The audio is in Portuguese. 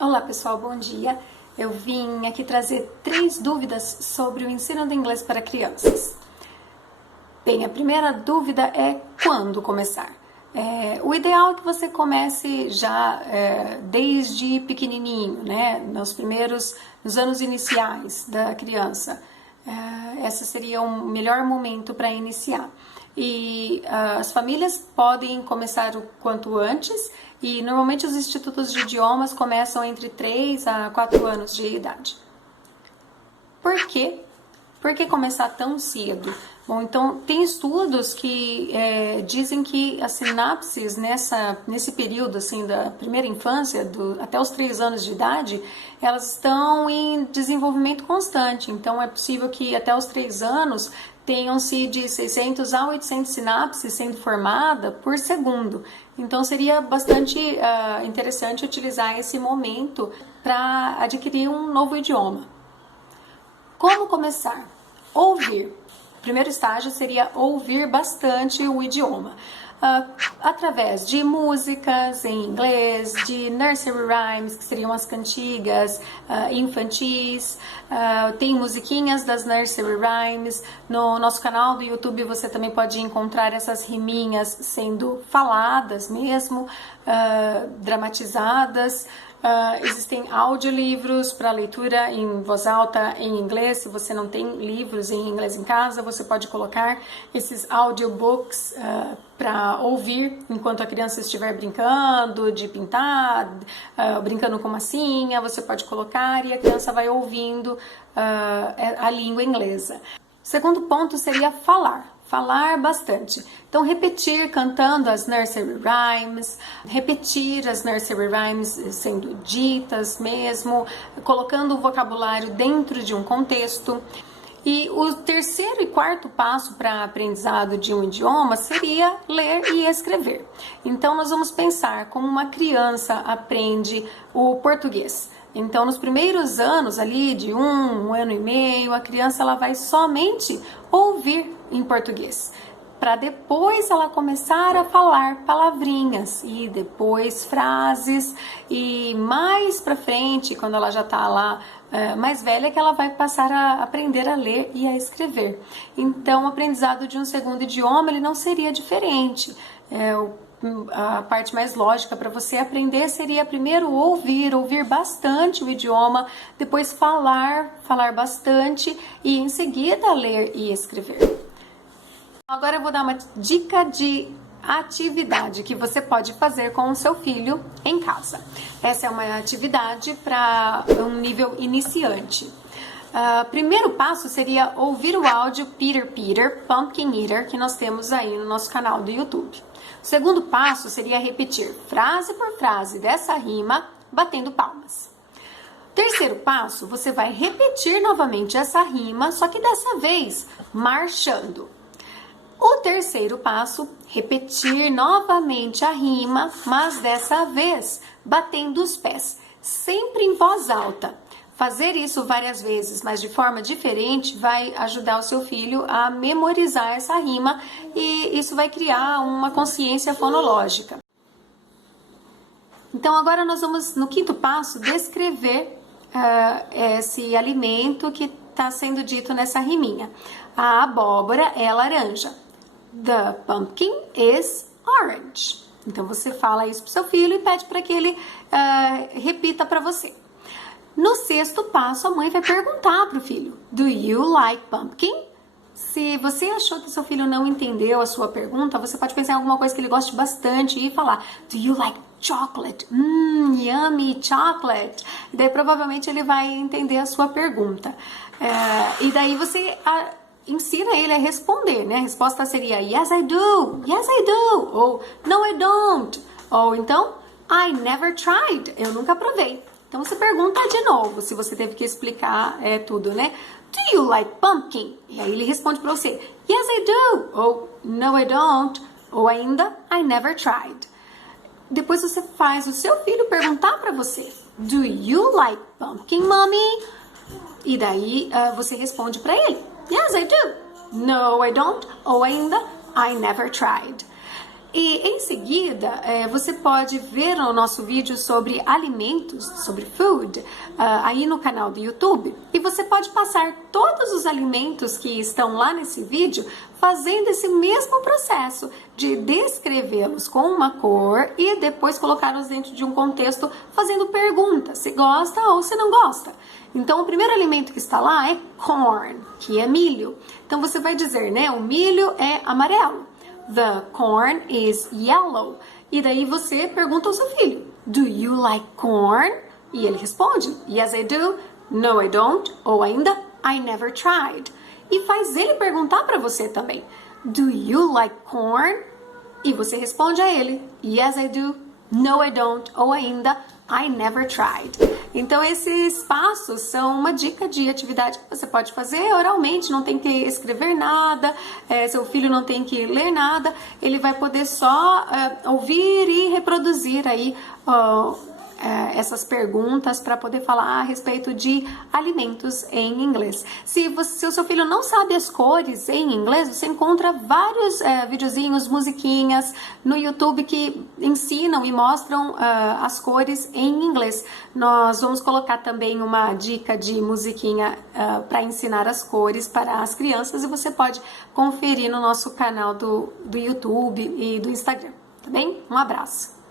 Olá pessoal, bom dia. Eu vim aqui trazer 3 dúvidas sobre o ensino do inglês para crianças. Bem, a primeira dúvida é quando começar. O ideal é que você comece já desde pequenininho, né? Nos anos iniciais da criança. Esse seria o melhor momento para iniciar. E as famílias podem começar o quanto antes, e normalmente os institutos de idiomas começam entre 3 a 4 anos de idade. Por quê? Por que começar tão cedo? Bom, então tem estudos que dizem que as sinapses nesse período assim, da primeira infância, até os 3 anos de idade, elas estão em desenvolvimento constante. Então é possível que até os 3 anos tenham-se de 600 a 800 sinapses sendo formada por segundo. Então seria bastante interessante utilizar esse momento para adquirir um novo idioma. Como começar? Ouvir. O primeiro estágio seria ouvir bastante o idioma. Através de músicas em inglês, de nursery rhymes, que seriam as cantigas infantis, tem musiquinhas das nursery rhymes. No nosso canal do YouTube você também pode encontrar essas riminhas sendo faladas mesmo, dramatizadas. Existem audiolivros para leitura em voz alta em inglês. Se você não tem livros em inglês em casa, você pode colocar esses audiobooks para ouvir enquanto a criança estiver brincando de pintar, brincando com massinha. Você pode colocar e a criança vai ouvindo a língua inglesa. O segundo ponto seria falar. Falar bastante. Então, repetir cantando as nursery rhymes, repetir as nursery rhymes sendo ditas mesmo, colocando o vocabulário dentro de um contexto. E o terceiro e quarto passo para aprendizado de um idioma seria ler e escrever. Então, nós vamos pensar como uma criança aprende o português. Então, nos primeiros anos ali, de um ano e meio, a criança ela vai somente ouvir em português, para depois ela começar a falar palavrinhas e depois frases, e mais para frente, quando ela já está lá mais velha, que ela vai passar a aprender a ler e a escrever. Então, o aprendizado de um segundo idioma ele não seria diferente. A parte mais lógica para você aprender seria primeiro ouvir bastante o idioma, depois falar bastante e em seguida ler e escrever. Agora eu vou dar uma dica de atividade que você pode fazer com o seu filho em casa. Essa é uma atividade para um nível iniciante. Primeiro passo seria ouvir o áudio Peter Peter, Pumpkin Eater, que nós temos aí no nosso canal do YouTube. O segundo passo seria repetir frase por frase dessa rima, batendo palmas. Terceiro passo, você vai repetir novamente essa rima, só que dessa vez marchando. O terceiro passo, repetir novamente a rima, mas dessa vez batendo os pés, sempre em voz alta. Fazer isso várias vezes, mas de forma diferente, vai ajudar o seu filho a memorizar essa rima e isso vai criar uma consciência fonológica. Então agora nós vamos, no quinto passo, descrever esse alimento que está sendo dito nessa riminha. A abóbora é laranja. The pumpkin is orange. Então você fala isso para o seu filho e pede para que ele repita para você. No sexto passo, a mãe vai perguntar para o filho: Do you like pumpkin? Se você achou que seu filho não entendeu a sua pergunta, você pode pensar em alguma coisa que ele goste bastante e falar: Do you like chocolate? Yummy chocolate. E daí provavelmente ele vai entender a sua pergunta. E daí você ensina ele a responder, né? A resposta seria Yes, I do. Yes, I do. Ou No, I don't. Ou então I never tried. Eu nunca provei. Então você pergunta de novo, se você teve que explicar tudo, né? Do you like pumpkin? E aí ele responde para você Yes, I do. Ou No, I don't. Ou ainda I never tried. Depois você faz o seu filho perguntar para você Do you like pumpkin, mommy? E daí você responde para ele Yes, I do. No, I don't. Ou ainda I never tried. E em seguida, você pode ver o nosso vídeo sobre alimentos, sobre food, aí no canal do YouTube. E você pode passar todos os alimentos que estão lá nesse vídeo fazendo esse mesmo processo de descrevê-los com uma cor e depois colocá-los dentro de um contexto fazendo perguntas, se gosta ou se não gosta. Então, o primeiro alimento que está lá é corn, que é milho. Então, você vai dizer, né, o milho é amarelo. The corn is yellow. E daí você pergunta ao seu filho, do you like corn? E ele responde, yes I do, no I don't, ou ainda, I never tried. E faz ele perguntar para você também, do you like corn? E você responde a ele, yes I do, no I don't, ou ainda, I never tried. Então esses passos são uma dica de atividade que você pode fazer oralmente, não tem que escrever nada, seu filho não tem que ler nada, ele vai poder só ouvir e reproduzir aí essas perguntas para poder falar a respeito de alimentos em inglês. Se o seu filho não sabe as cores em inglês, você encontra vários videozinhos, musiquinhas no YouTube que ensinam e mostram as cores em inglês. Nós vamos colocar também uma dica de musiquinha para ensinar as cores para as crianças e você pode conferir no nosso canal do YouTube e do Instagram, tá bem? Um abraço!